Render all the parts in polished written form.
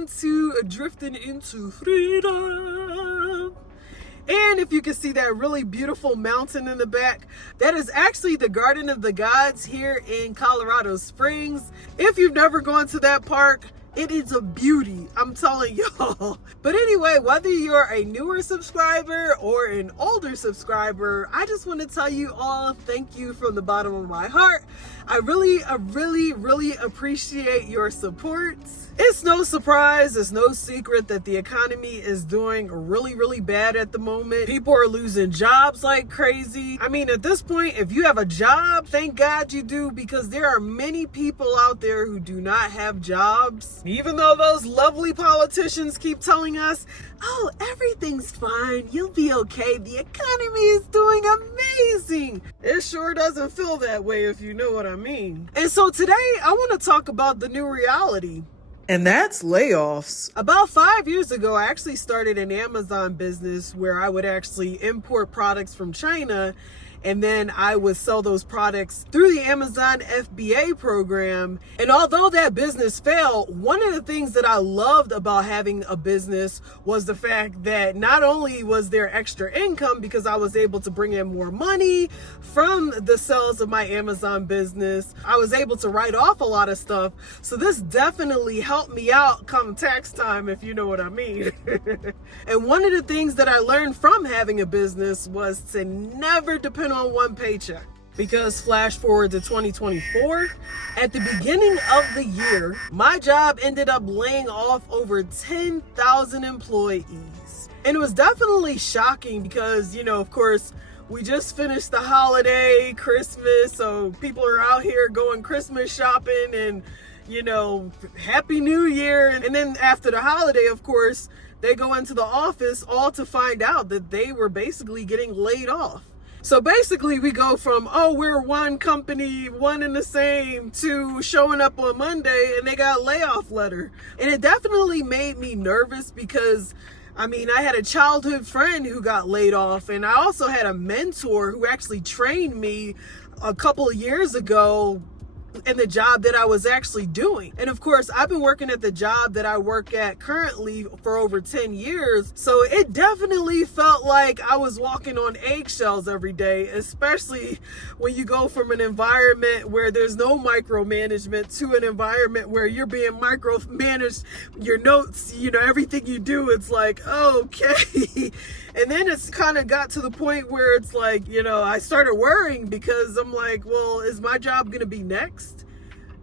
welcome to Driftin into Freedom. And if you can see that really beautiful mountain in the back, that is actually the Garden of the Gods here in Colorado Springs. If you've never gone to that park, it is a beauty, I'm telling y'all. But anyway, whether you're a newer subscriber or an older subscriber, I just want to tell you all thank you from the bottom of my heart. I really appreciate your support. It's no surprise, it's no secret that the economy is doing really bad at the moment. People are losing jobs like crazy. I mean, at this point, if you have a job, thank God you do, because there are many people out there who do not have jobs. Even though those lovely politicians keep telling us, oh, everything's fine, you'll be okay, the economy is doing amazing. It sure doesn't feel that way, if you know what I mean. And so today, I want to talk about the new reality. And that's layoffs. About 5 years ago, I actually started an Amazon business where I would actually import products from China, and then I would sell those products through the Amazon FBA program. And although that business failed, one of the things that I loved about having a business was the fact that not only was there extra income because I was able to bring in more money from the sales of my Amazon business, I was able to write off a lot of stuff. So this definitely helped me out come tax time, if you know what I mean. And one of the things that I learned from having a business was to never depend on one paycheck. Because flash forward to 2024, at the beginning of the year, my job ended up laying off over 10,000 employees. And it was definitely shocking because, you know, of course, we just finished the holiday, Christmas, so people are out here going Christmas shopping and, you know, Happy New Year. And then after the holiday, of course, they go into the office all to find out that they were basically getting laid off. So basically we go from, oh, we're one company, one and the same, to showing up on Monday and they got a layoff letter. And it definitely made me nervous because, I mean, I had a childhood friend who got laid off, and I also had a mentor who actually trained me a couple of years ago in the job that I was actually doing. And of course, I've been working at the job that I work at currently for over 10 years. So it definitely felt like I was walking on eggshells every day, especially when you go from an environment where there's no micromanagement to an environment where you're being micromanaged. Your notes, you know, everything you do, it's like, okay. And then it's kind of got to the point where it's like, you know, I started worrying because I'm like, well, is my job going to be next?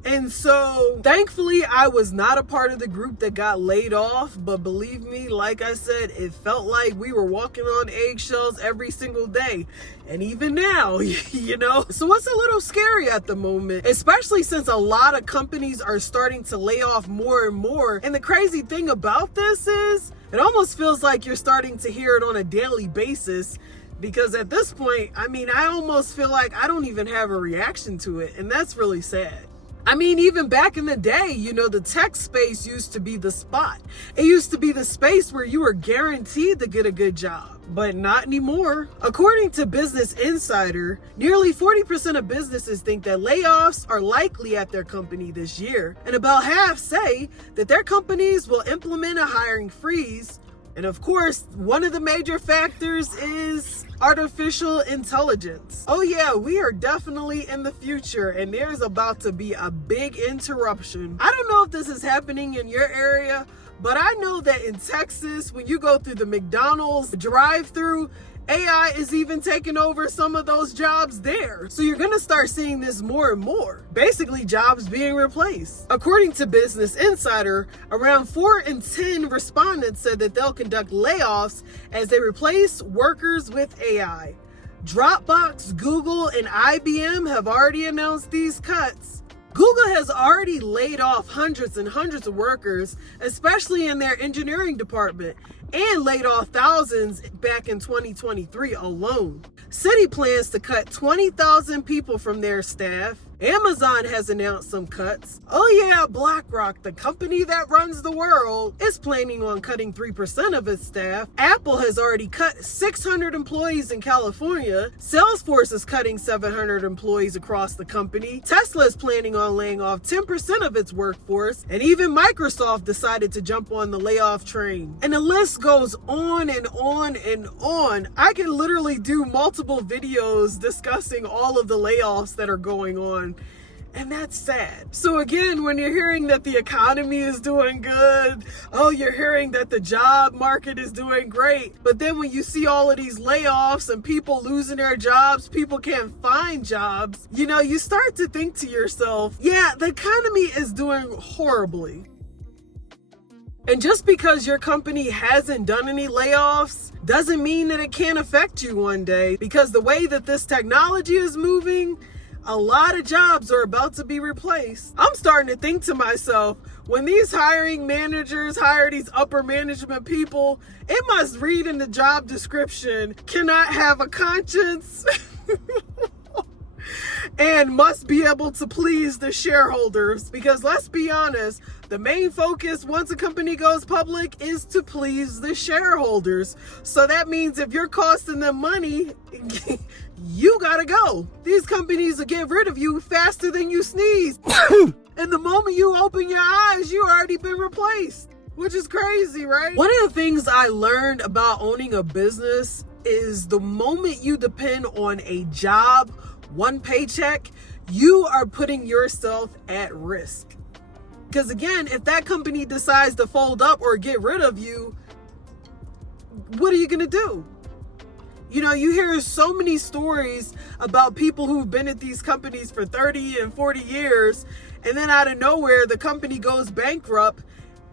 And so thankfully, I was not a part of the group that got laid off. But believe me, like I said, it felt like we were walking on eggshells every single day. And even now, you know, so it's a little scary at the moment, especially since a lot of companies are starting to lay off more and more. And the crazy thing about this is it almost feels like you're starting to hear it on a daily basis, because at this point, I mean, I almost feel like I don't even have a reaction to it. And that's really sad. I mean, even back in the day, you know, the tech space used to be the spot. It used to be the space where you were guaranteed to get a good job, but not anymore. According to Business Insider, nearly 40% of businesses think that layoffs are likely at their company this year. And about half say that their companies will implement a hiring freeze. And of course, one of the major factors is artificial intelligence. Oh yeah, we are definitely in the future, and there's about to be a big interruption. I don't know if this is happening in your area, but I know that in Texas, when you go through the McDonald's drive-thru, AI is even taking over some of those jobs there. So you're gonna start seeing this more and more. Basically, jobs being replaced. According to Business Insider, around 4 in 10 respondents said that they'll conduct layoffs as they replace workers with AI. Dropbox, Google, and IBM have already announced these cuts. Google has already laid off hundreds and hundreds of workers, especially in their engineering department, and laid off thousands back in 2023 alone. Citi plans to cut 20,000 people from their staff. Amazon has announced some cuts. Oh yeah, BlackRock, the company that runs the world, is planning on cutting 3% of its staff. Apple has already cut 600 employees in California. Salesforce is cutting 700 employees across the company. Tesla is planning on laying off 10% of its workforce. And even Microsoft decided to jump on the layoff train. And the list goes on and on and on. I can literally do multiple videos discussing all of the layoffs that are going on. And that's sad. So again, when you're hearing that the economy is doing good, oh, you're hearing that the job market is doing great. But then when you see all of these layoffs and people losing their jobs, people can't find jobs, you start to think to yourself, yeah, the economy is doing horribly. And just because your company hasn't done any layoffs doesn't mean that it can't affect you one day, because the way that this technology is moving, a lot of jobs are about to be replaced. I'm starting to think to myself, when these hiring managers hire these upper management people, it must read in the job description, cannot have a conscience and must be able to please the shareholders. Because let's be honest, the main focus once a company goes public is to please the shareholders. So that means if you're costing them money, you gotta go. These companies will get rid of you faster than you sneeze. And the moment you open your eyes, you already been replaced, which is crazy, right? One of the things I learned about owning a business is the moment you depend on a job, one paycheck, you are putting yourself at risk. Because again, if that company decides to fold up or get rid of you, what are you gonna do? You hear so many stories about people who've been at these companies for 30 and 40 years, and then out of nowhere, the company goes bankrupt.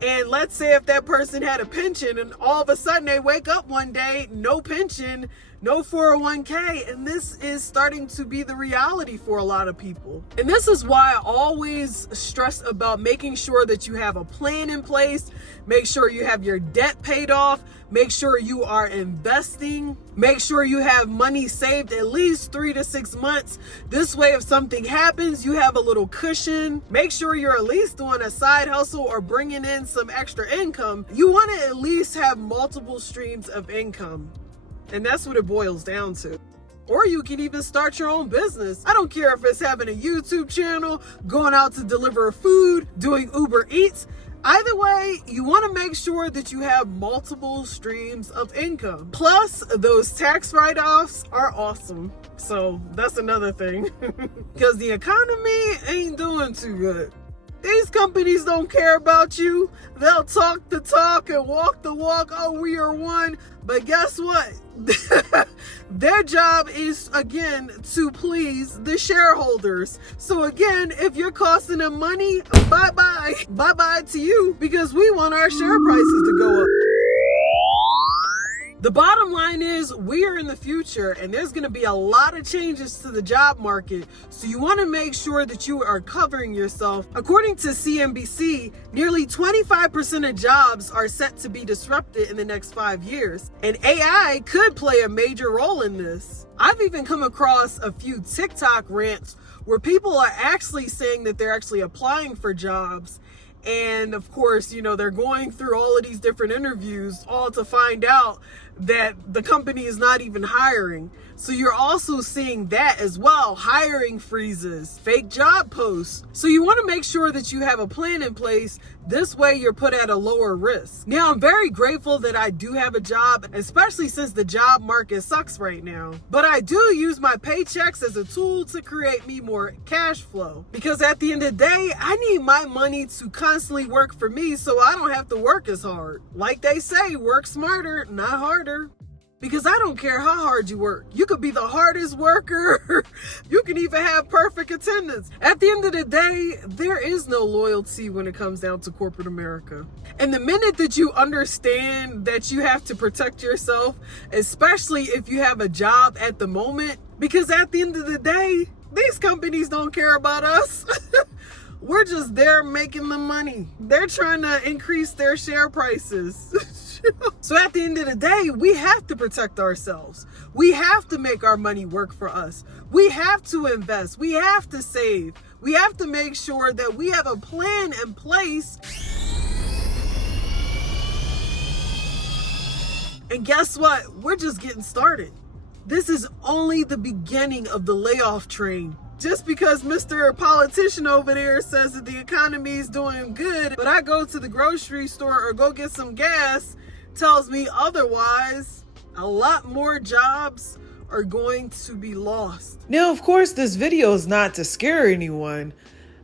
And let's say if that person had a pension and all of a sudden they wake up one day, no pension, no 401k. And this is starting to be the reality for a lot of people. And this is why I always stress about making sure that you have a plan in place, make sure you have your debt paid off, make sure you are investing, make sure you have money saved at least 3 to 6 months. This way, if something happens, you have a little cushion. Make sure you're at least doing a side hustle or bringing in some extra income. You want to at least have multiple streams of income. And that's what it boils down to. Or you can even start your own business. I don't care if it's having a YouTube channel, going out to deliver food, doing Uber Eats. Either way, you want to make sure that you have multiple streams of income. Plus, those tax write-offs are awesome. So that's another thing. Because the economy ain't doing too good. These companies don't care about you. They'll talk the talk and walk the walk. Oh, we are one. But guess what? Their job is, again, to please the shareholders. So again, if you're costing them money, bye-bye. Bye-bye to you, because we want our share prices to go up. The bottom line is we are in the future and there's going to be a lot of changes to the job market. So you want to make sure that you are covering yourself. According to CNBC, nearly 25% of jobs are set to be disrupted in the next 5 years. And AI could play a major role in this. I've even come across a few TikTok rants where people are actually saying that they're actually applying for jobs. And of course, they're going through all of these different interviews, all to find out that the company is not even hiring. So you're also seeing that as well, hiring freezes, fake job posts. So you want to make sure that you have a plan in place. This way you're put at a lower risk. Now, I'm very grateful that I do have a job, especially since the job market sucks right now. But I do use my paychecks as a tool to create me more cash flow. Because at the end of the day, I need my money to constantly work for me so I don't have to work as hard. Like they say, work smarter, not harder. Because I don't care how hard you work. You could be the hardest worker. You can even have perfect attendance. At the end of the day, there is no loyalty when it comes down to corporate America. And the minute that you understand that you have to protect yourself, especially if you have a job at the moment, because at the end of the day, these companies don't care about us. We're just there making the money. They're trying to increase their share prices. So at the end of the day, we have to protect ourselves. We have to make our money work for us. We have to invest. We have to save. We have to make sure that we have a plan in place. And guess what? We're just getting started. This is only the beginning of the layoff train. Just because Mr. Politician over there says that the economy is doing good, but I go to the grocery store or go get some gas, tells me otherwise, a lot more jobs are going to be lost. Now, of course, this video is not to scare anyone.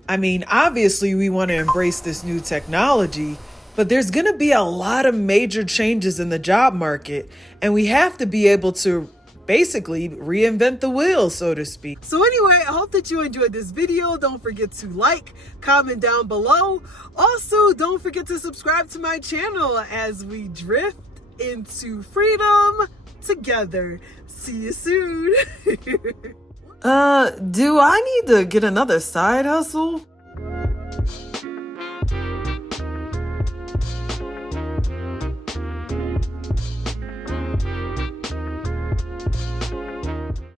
I mean, obviously, we want to embrace this new technology, but there's going to be a lot of major changes in the job market, and we have to be able to basically reinvent the wheel, so to speak. So anyway, I hope that you enjoyed this video. Don't forget to like, comment down below. Also, don't forget to subscribe to my channel as we drift into freedom together. See you soon. Do I need to get another side hustle?